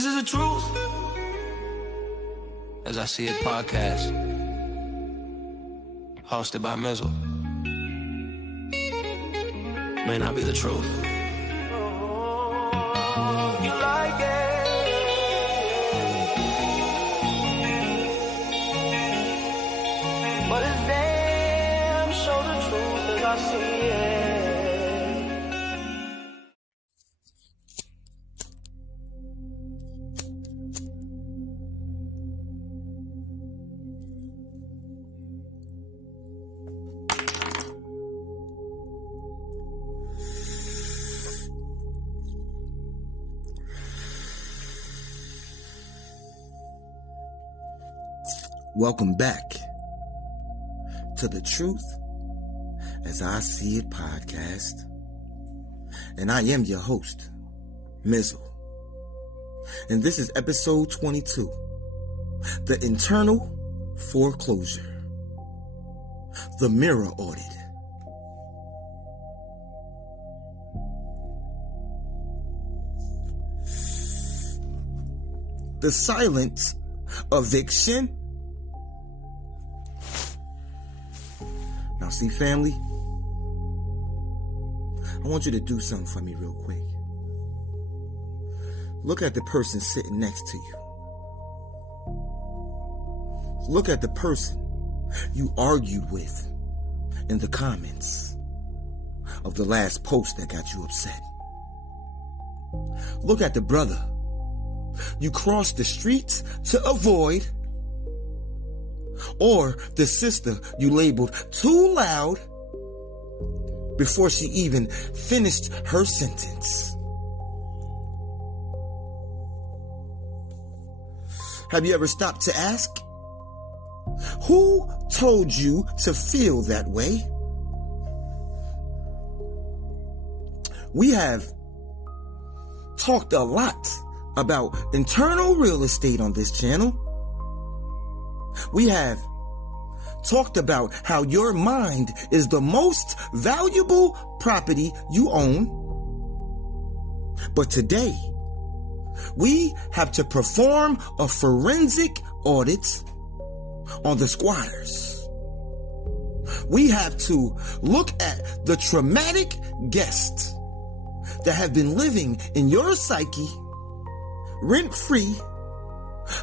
This is the truth. As I See It podcast, hosted by Mizal. May not be the truth. You like it. But it's damn sure the truth as I see it. Welcome back to the Truth as I See It podcast. And I am your host, Mizal. And this is episode 22, the Internal Foreclosure, the Mirror Audit. The silent eviction. Now, see, family, I want you to do something for me real quick. Look at the person sitting next to you. Look at the person you argued with in the comments of the last post that got you upset. Look at the brother you crossed the streets to avoid, or the sister you labeled too loud before she even finished her sentence. Have you ever stopped to ask, who told you to feel that way? We have talked a lot about internal real estate on this channel. We have talked about how your mind is the most valuable property you own. But today, we have to perform a forensic audit on the squatters. We have to look at the traumatic guests that have been living in your psyche rent-free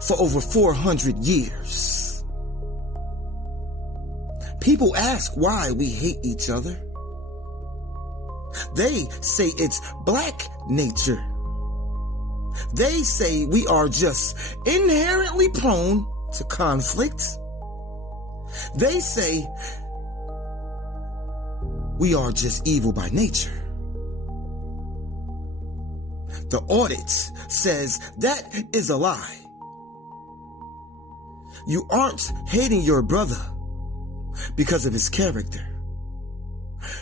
for over 400 years. People ask why we hate each other. They say it's black nature. They say we are just inherently prone to conflict. They say we are just evil by nature. The audit says that is a lie. You aren't hating your brother because of his character.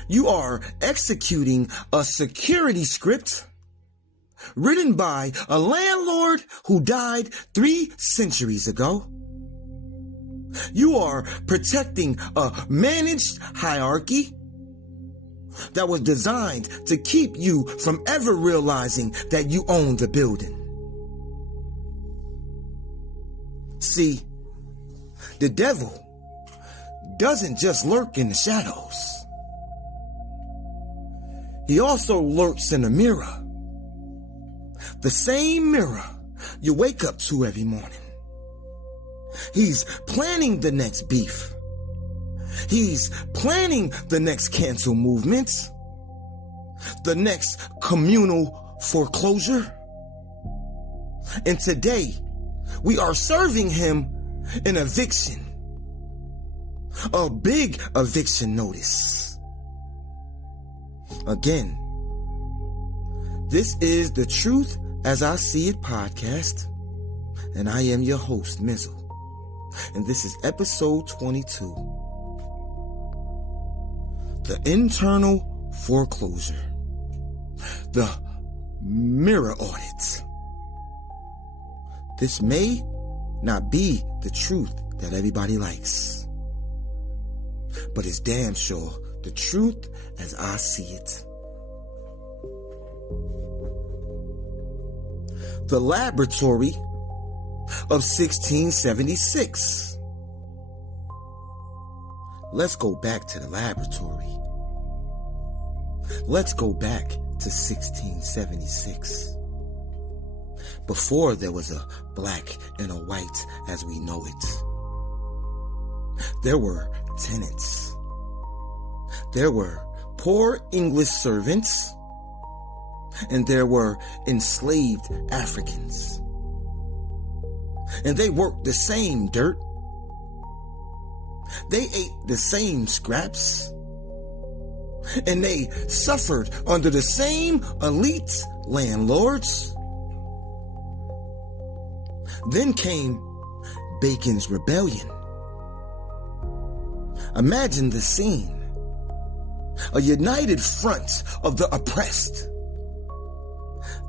You are executing a security script written by a landlord who died 3 centuries ago. You are protecting a managed hierarchy that was designed to keep you from ever realizing that you own the building. See, the devil doesn't just lurk in the shadows. He also lurks in the mirror. The same mirror you wake up to every morning. He's planning the next beef. He's planning the next cancel movement, the next communal foreclosure. And today, we are serving him an eviction, a big eviction notice. Again, this is the Truth as I See It podcast, and I am your host, Mizal, and this is episode 22. The Internal Foreclosure, the Mirror Audit. This may not be the truth that everybody likes, but it's damn sure the truth as I see it. the laboratory of 1676. Let's go back to the laboratory. Let's go back to 1676. Before there was a black and a white as we know it. There were tenants. There were poor English servants. And there were enslaved Africans. And they worked the same dirt. They ate the same scraps. And they suffered under the same elite landlords. Then came Bacon's Rebellion. Imagine the scene. A united front of the oppressed.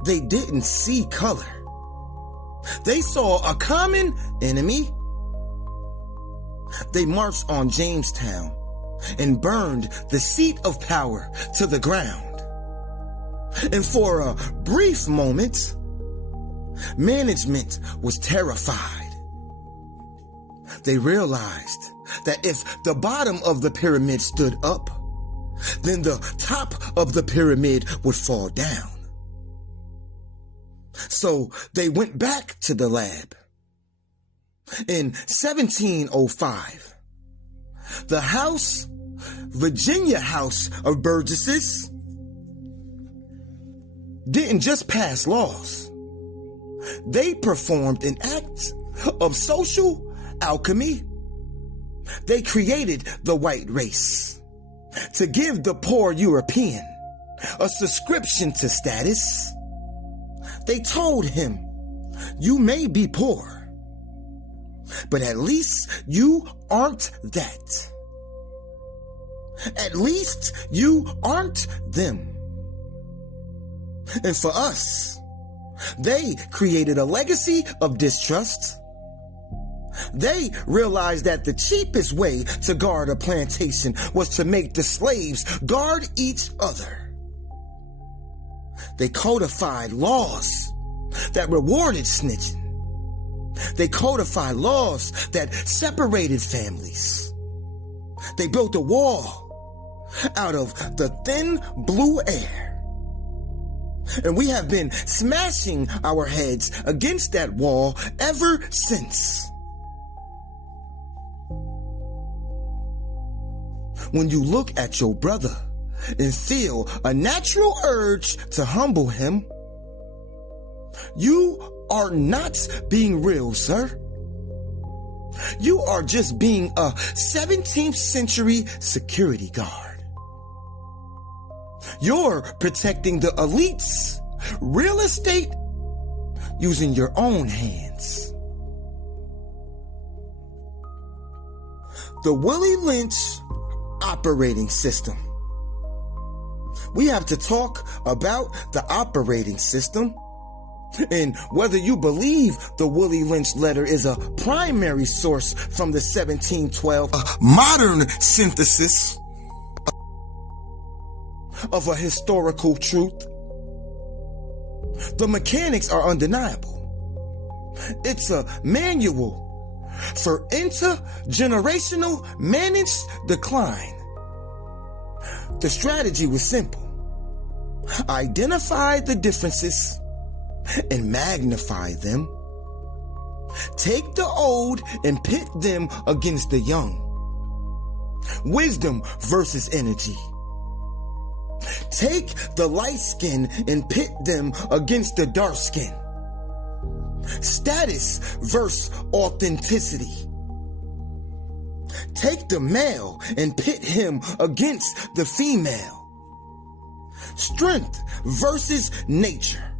They didn't see color. They saw a common enemy. They marched on Jamestown and burned the seat of power to the ground. And for a brief moment, management was terrified. They realized that if the bottom of the pyramid stood up, then the top of the pyramid would fall down. So they went back to the lab. In 1705, the Virginia House of Burgesses, didn't just pass laws. They performed an act of social alchemy. They created the white race to give the poor European a subscription to status. They told him, you may be poor, but at least you aren't that. At least you aren't them. And for us, they created a legacy of distrust. They realized that the cheapest way to guard a plantation was to make the slaves guard each other. They codified laws that rewarded snitching. They codified laws that separated families. They built a wall out of the thin blue air. And we have been smashing our heads against that wall ever since. When you look at your brother and feel a natural urge to humble him, you are not being real, sir. You are just being a 17th century security guard. You're protecting the elite's real estate using your own hands. The Willie Lynch operating system. We have to talk about the operating system and whether you believe the Willie Lynch letter is a primary source from the 1712 modern synthesis of a historical truth. The mechanics are undeniable. It's a manual for intergenerational managed decline. The strategy was simple. Identify the differences and magnify them. Take the old and pit them against the young. Wisdom versus energy. Take the light skin and pit them against the dark skin. Status versus authenticity. Take the male and pit him against the female. Strength versus nature.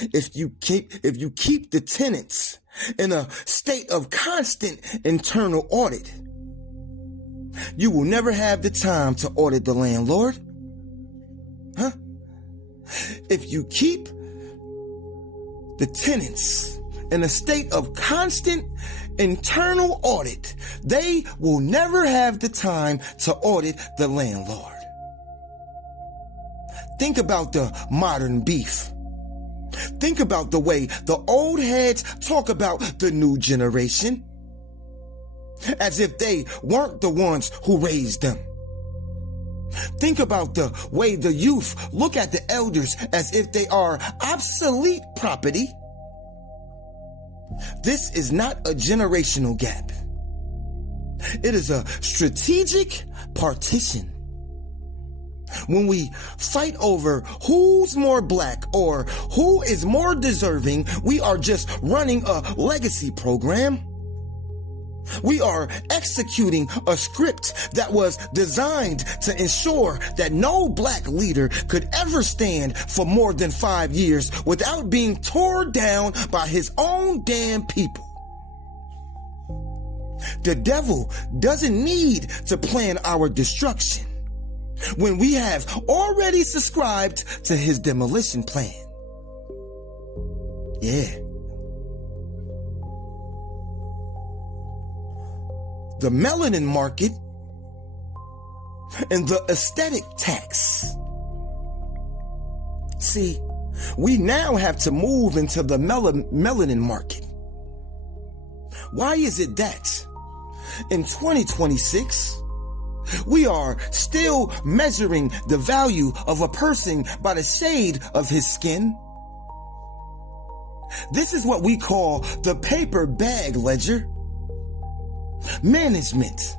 If you keep the tenants in a state of constant internal audit, you will never have the time to audit the landlord. Huh? If you keep the tenants in a state of constant internal audit, they will never have the time to audit the landlord. Think about the modern beef. Think about the way the old heads talk about the new generation, as if they weren't the ones who raised them. Think about the way the youth look at the elders as if they are obsolete property. This is not a generational gap. It is a strategic partition. When we fight over who's more black or who is more deserving, we are just running a legacy program. We are executing a script that was designed to ensure that no black leader could ever stand for more than 5 years without being torn down by his own damn people. The devil doesn't need to plan our destruction when we have already subscribed to his demolition plan. Yeah. The melanin market and the aesthetic tax. See, we now have to move into the melanin market. Why is it that in 2026, we are still measuring the value of a person by the shade of his skin? This is what we call the paper bag ledger. Management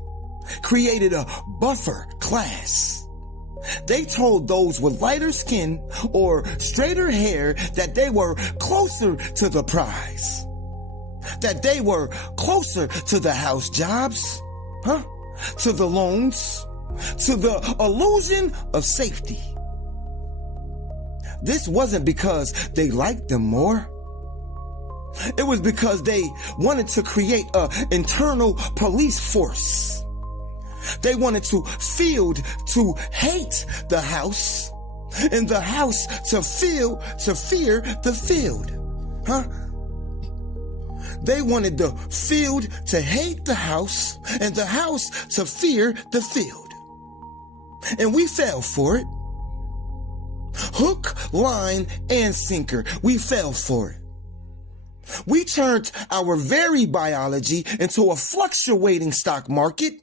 created a buffer class. They told those with lighter skin or straighter hair that they were closer to the prize, that they were closer to the house jobs, to the loans, to the illusion of safety. This wasn't because they liked them more. It was because they wanted to create an internal police force. They wanted to field to hate the house, and the house to fear the field. They wanted the field to hate the house, and the house to fear the field. And we fell for it. Hook, line, and sinker. We fell for it. We turned our very biology into a fluctuating stock market.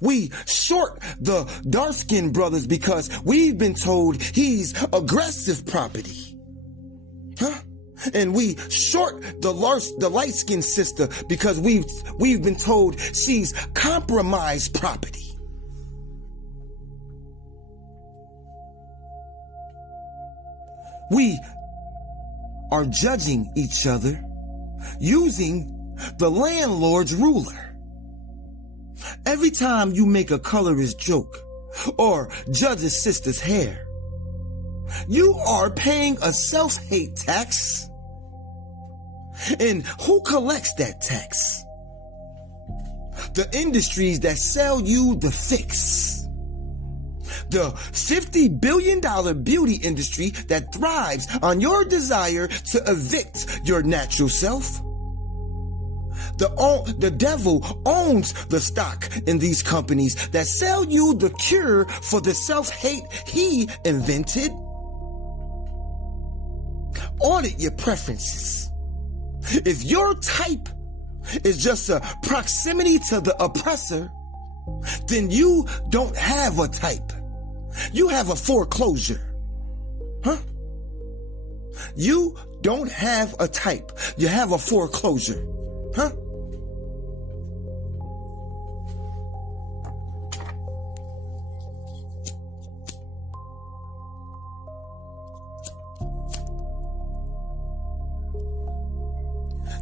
We short the dark-skinned brothers because we've been told he's aggressive property. And we short the light-skinned sister because we've been told she's compromised property. We are judging each other using the landlord's ruler. Every time you make a colorist joke or judge a sister's hair, you are paying a self-hate tax. And who collects that tax? The industries that sell you the fix. The $50 billion beauty industry that thrives on your desire to evict your natural self. The devil owns the stock in these companies that sell you the cure for the self-hate he invented. Audit your preferences. If your type is just a proximity to the oppressor, then you don't have a type. You have a foreclosure. You don't have a type. You have a foreclosure.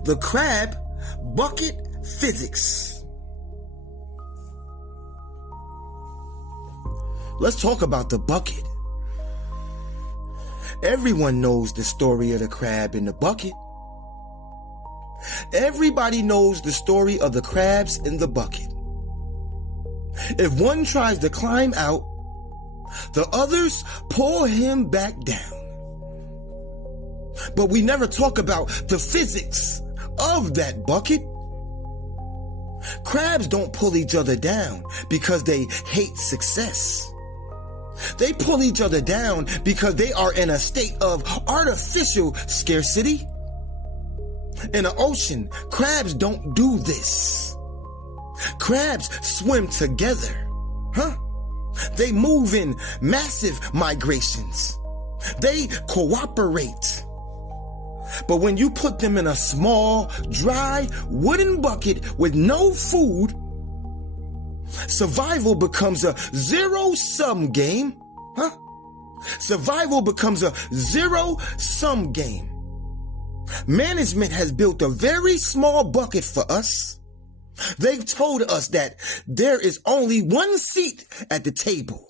The crab bucket physics. Let's talk about the bucket. Everyone knows the story of the crab in the bucket. Everybody knows the story of the crabs in the bucket. If one tries to climb out, the others pull him back down. But we never talk about the physics of that bucket. Crabs don't pull each other down because they hate success. They pull each other down because they are in a state of artificial scarcity. In the ocean, crabs don't do this. Crabs swim together. They move in massive migrations. They cooperate. But when you put them in a small, dry, wooden bucket with no food, survival becomes a zero-sum game. Survival becomes a zero-sum game. Management has built a very small bucket for us. They've told us that there is only one seat at the table.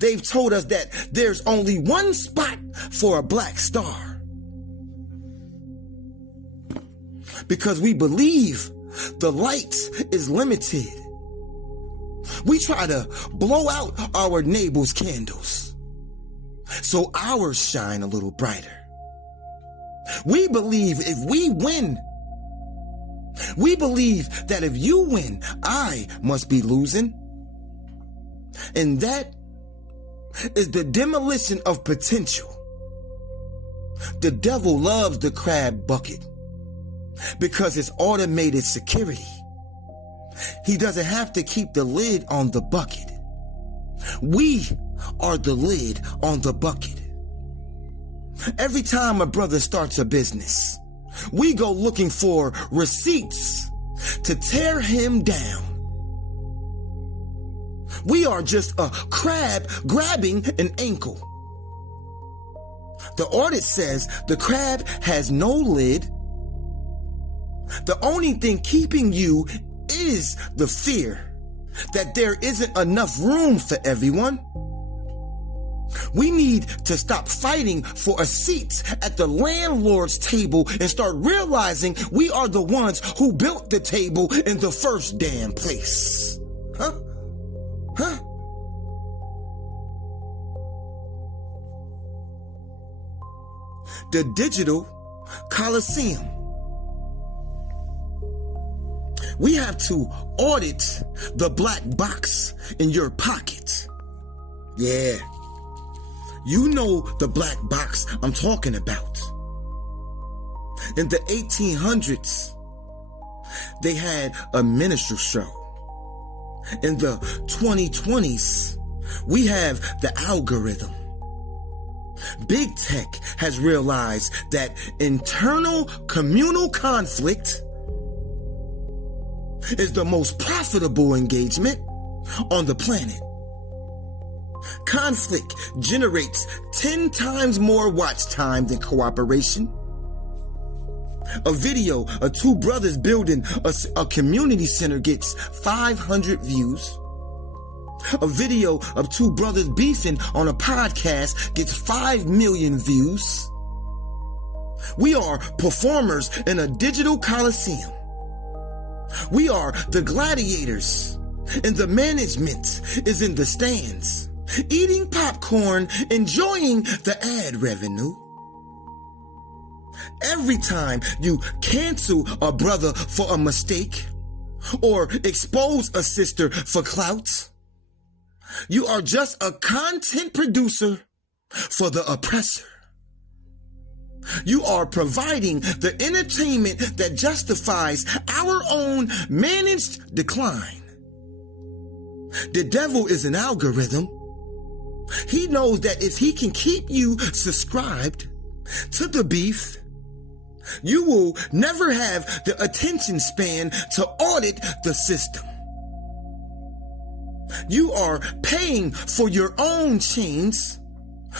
They've told us that there's only one spot for a black star. Because we believe the light is limited. We try to blow out our neighbor's candles so ours shine a little brighter. We believe if we win, we believe that if you win, I must be losing. And that is the demolition of potential. The devil loves the crab bucket because it's automated security. He doesn't have to keep the lid on the bucket. We are the lid on the bucket. Every time a brother starts a business, we go looking for receipts to tear him down. We are just a crab grabbing an ankle. The audit says the crab has no lid. The only thing keeping you is the fear that there isn't enough room for everyone. We need to stop fighting for a seat at the landlord's table and start realizing we are the ones who built the table in the first damn place. The Digital Colosseum. We have to audit the black box in your pocket. Yeah. You know the black box I'm talking about. In the 1800s, they had a minstrel show. In the 2020s, we have the algorithm. Big tech has realized that internal communal conflict is the most profitable engagement on the planet. Conflict generates 10 times more watch time than cooperation. A video of two brothers building a community center gets 500 views. A video of two brothers beefing on a podcast gets 5 million views. We are performers in a digital coliseum. We are the gladiators, and the management is in the stands, eating popcorn, enjoying the ad revenue. Every time you cancel a brother for a mistake or expose a sister for clout, you are just a content producer for the oppressor. You are providing the entertainment that justifies our own managed decline. The devil is an algorithm. He knows that if he can keep you subscribed to the beef, you will never have the attention span to audit the system. You are paying for your own chains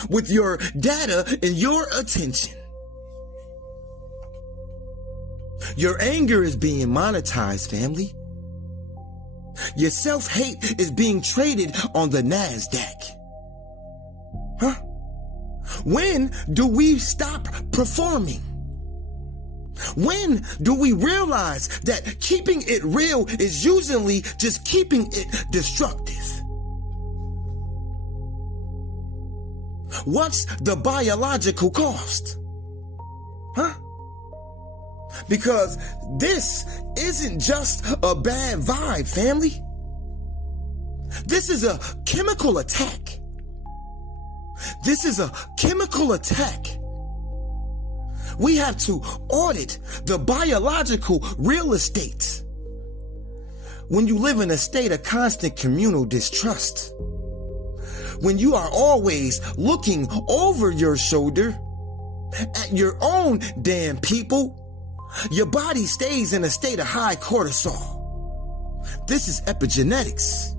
with your data and your attention. Your anger is being monetized, family. Your self-hate is being traded on the NASDAQ. When do we stop performing? When do we realize that keeping it real is usually just keeping it destructive? What's the biological cost? Because this isn't just a bad vibe, family. This is a chemical attack. This is a chemical attack. We have to audit the biological real estate. When you live in a state of constant communal distrust, when you are always looking over your shoulder at your own damn people, your body stays in a state of high cortisol. This is epigenetics.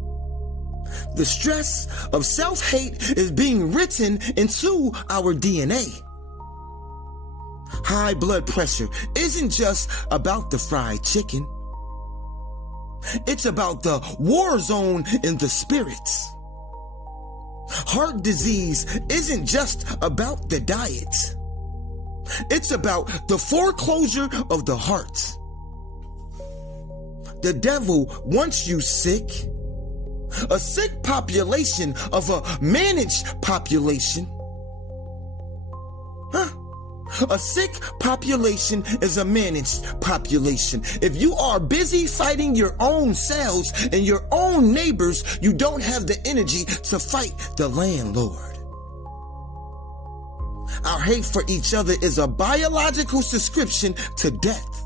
The stress of self-hate is being written into our DNA. High blood pressure isn't just about the fried chicken. It's about the war zone in the spirits. Heart disease isn't just about the diet. It's about the foreclosure of the heart. The devil wants you sick. A sick population of a managed population. A sick population is a managed population. If you are busy fighting your own selves and your own neighbors, you don't have the energy to fight the landlord. Our hate for each other is a biological subscription to death.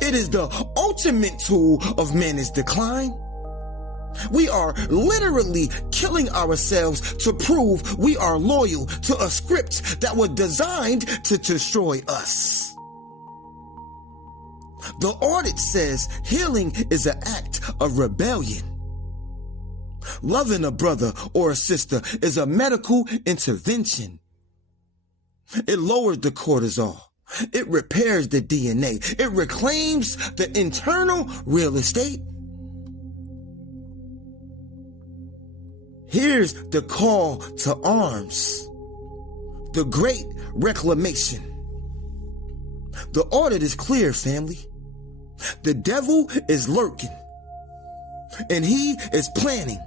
It is the ultimate tool of managed decline. We are literally killing ourselves to prove we are loyal to a script that was designed to destroy us. The audit says healing is an act of rebellion. Loving a brother or a sister is a medical intervention. It lowers the cortisol. It repairs the DNA. It reclaims the internal real estate. Here's the call to arms. The Great Reclamation. The audit is clear, family. The devil is lurking. And he is planning.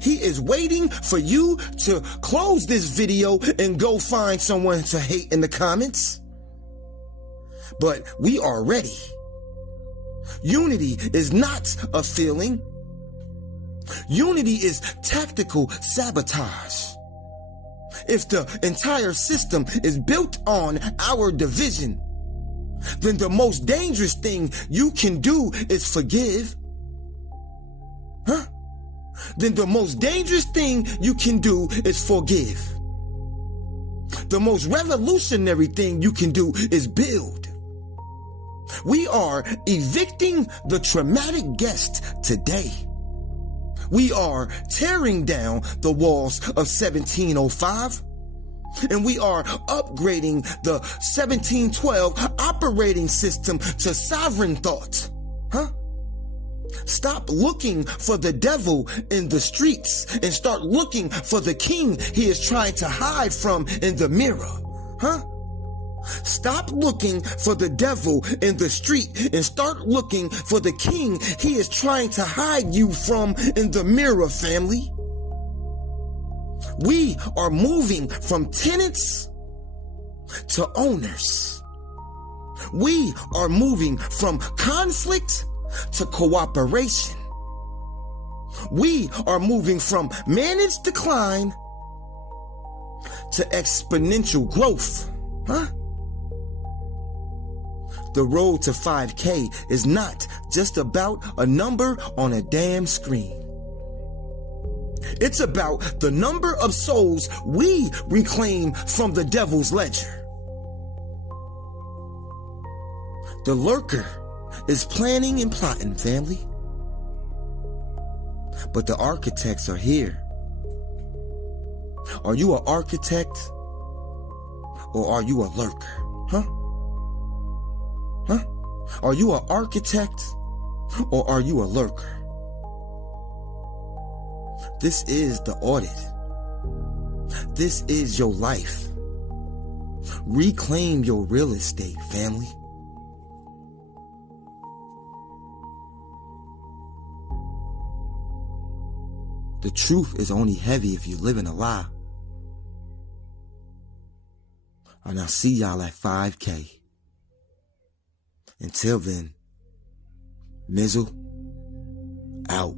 He is waiting for you to close this video and go find someone to hate in the comments. But we are ready. Unity is not a feeling. Unity is tactical sabotage. If the entire system is built on our division, then the most dangerous thing you can do is forgive. Then the most dangerous thing you can do is forgive. The most revolutionary thing you can do is build. We are evicting the traumatic guest today. We are tearing down the walls of 1705, and we are upgrading the 1712 operating system to sovereign thought. Stop looking for the devil in the streets and start looking for the king he is trying to hide from in the mirror. Stop looking for the devil in the street and start looking for the king he is trying to hide you from in the mirror, family. We are moving from tenants to owners. We are moving from conflict to cooperation. We are moving from managed decline to exponential growth. The road to 5K is not just about a number on a damn screen. It's about the number of souls we reclaim from the devil's ledger. The lurker is planning and plotting, family. But the architects are here. Are you an architect or are you a lurker? Are you an architect or are you a lurker? This is the audit. This is your life. Reclaim your real estate, family. The truth is only heavy if you live in a lie. And I'll see y'all at 5K. Until then, Mizal out.